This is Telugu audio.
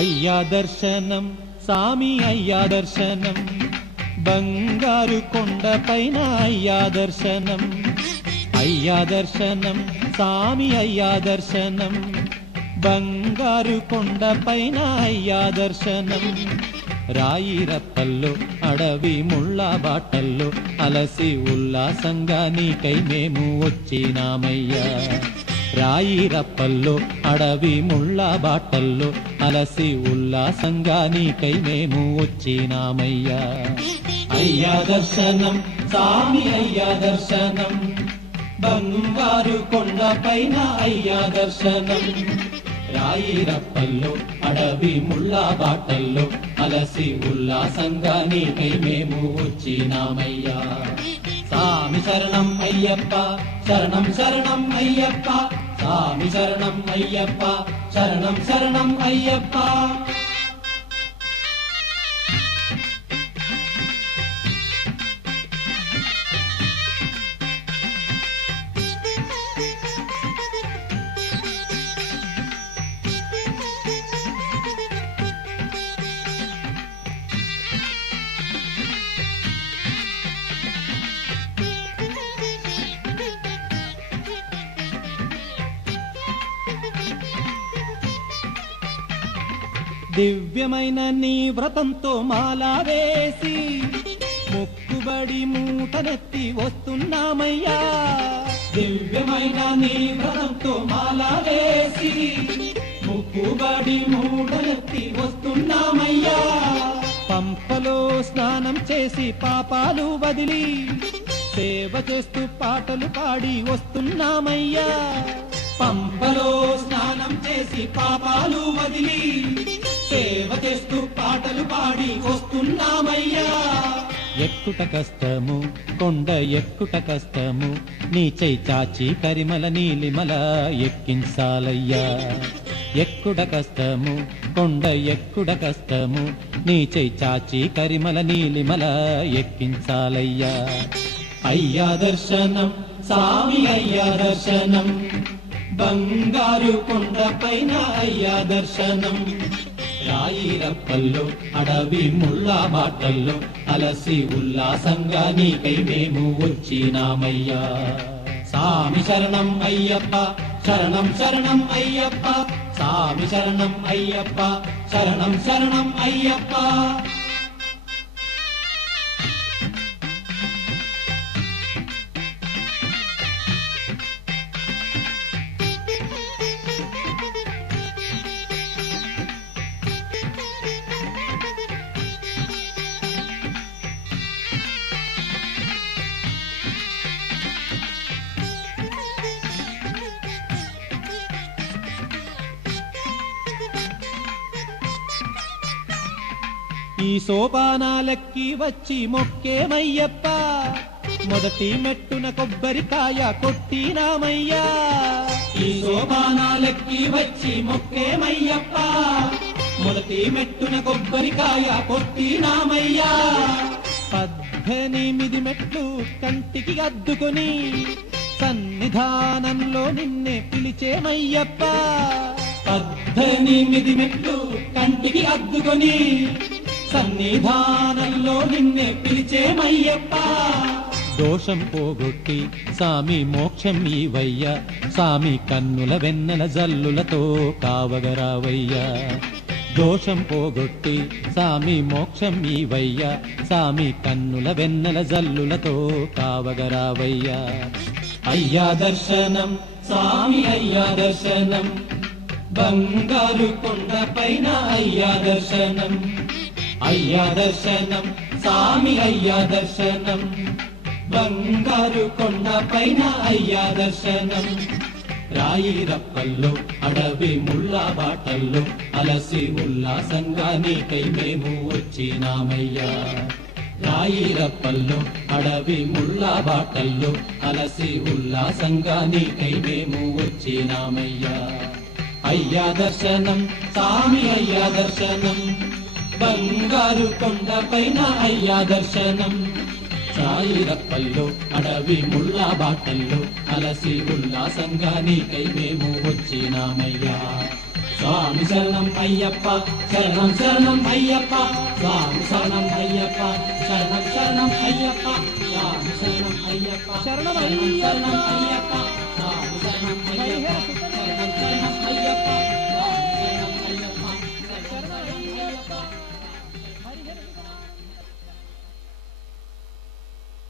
అయ్యా దర్శనం సామి అయ్యా దర్శనం బంగారు కొండపైన అయ్యా దర్శనం అయ్యా దర్శనం సామి అయ్యా దర్శనం బంగారు కొండపైన అయ్యా దర్శనం రాయిరప్పల్లో అడవి ముళ్ళ బాటల్లో అలసి ఉల్లాసంగా నీకై మేము వచ్చినామయ్యా రాయిరప్పల్లో అడవి ముళ్ళ బాటల్లో అలసి ఉల్లాసంగా నీకై మేము వచ్చినామయ్యా అయ్యా దర్శనం సామి అయ్యా దర్శనం బంగారు కొండపైన అయ్యా దర్శనం రాయిరప్పల్లో అడవి ముళ్ళ బాటల్లో అలసి ఉల్లాసంగా నీకై మేము వచ్చినామయ్యా సామి శరణం అయ్యప్ప శరణం శరణం అయ్యప్ప సామి శరణం అయ్యప్ప శరణం శరణం అయ్యప్ప దివ్యమైన నీ వ్రతంతో మాలా వేసి మొక్కుబడి మూటనెత్తి వస్తున్నామయ్యా దివ్యమైన నీ వ్రతంతో మాలా వేసి మొక్కుబడి మూటనెత్తి వస్తున్నామయ్యా పంపలో స్నానం చేసి పాపాలు వదిలి సేవ చేస్తూ పాటలు పాడి వస్తున్నామయ్యా పంపలో స్నానం చేసి పాపాలు వదిలి సేవ చేస్తూ పాటలు పాడి వస్తున్నామయ్యా ఎక్కుట కష్టము కొండ ఎక్కుట కష్టము నీ చై చాచి కరిమల నీలిమల ఎక్కించాలయ్యా ఎక్కుట కష్టము కొండ ఎక్కుట కష్టము నీ చై చాచి కరిమల నీలిమల ఎక్కించాలయ్యా అయ్యా దర్శనం సామి అయ్యా దర్శనం బంగారు కొండపైన అయ్యా దర్శనం రాయిరప్పల్లో అడవి ముళ్ళ బాటల్లో అలసి ఉల్లాసంగా నీకై మేము వచ్చినామయ్యా సామి శరణం అయ్యప్ప శరణం శరణం అయ్యప్ప సామి శరణం అయ్యప్ప శరణం శరణం అయ్యప్ప ఈ సోపానాలెక్కి వచ్చి మొక్కేమయ్యప్ప మొదటి మెట్టున కొబ్బరికాయ కొట్టినామయ్యా ఈ సోపానాలెక్కి వచ్చి మొక్కేమయ్యప్ప మొదటి మెట్టున కొబ్బరికాయ కొట్టినామయ్యా 18 మెట్లు కంటికి అద్దుకొని సన్నిధానంలో నిన్నే పిలిచేమయ్యప్ప 18 మెట్లు కంటికి అద్దుకొని సన్నిధానంలో నిన్నే పిలిచేమయ్యప్ప దోషం పోగొట్టి సామి మోక్షం ఈవయ్యా సామి కన్నుల వెన్నెల జల్లులతో కావగరావయ్యా దోషం పోగొట్టి సామి మోక్షం ఈవయ్యా సామి కన్నుల వెన్నెల జల్లులతో కావగరావయ్యా అయ్యా దర్శనం సామి అయ్యా దర్శనం బంగారు కొండపైన అయ్యా దర్శనం అయ్యా దర్శనం సామి అయ్యా దర్శనం బంగారు కొండపైన అయ్యా దర్శనం రాయిరప్పల్లో అడవి ముళ్ళ బాటల్లో అలసి ఉల్లాసంగా నీకై మేము వచ్చినామయ్యా రాయిరప్పల్లో అడవి ముళ్ళ బాటల్లో అలసి ఉల్లాసంగా నీకై మేము వచ్చినామయ్యా అయ్యా దర్శనం సామి అయ్యా దర్శనం బంగారు కొండపైన అయ్యా దర్శనం రాయిరప్పల్లో అడవి ముళ్ళ బాటల్లో అలసి ఉల్లాసంగా నీకై మేము వచ్చినామయ్యా స్వామి శరణం అయ్యప్ప శరణం శరణం అయ్యప్ప స్వామి శరణం అయ్యప్ప శరణం శరణం అయ్యప్ప స్వామి శరణం అయ్యప్ప శరణం శరణం అయ్యప్ప. శరణం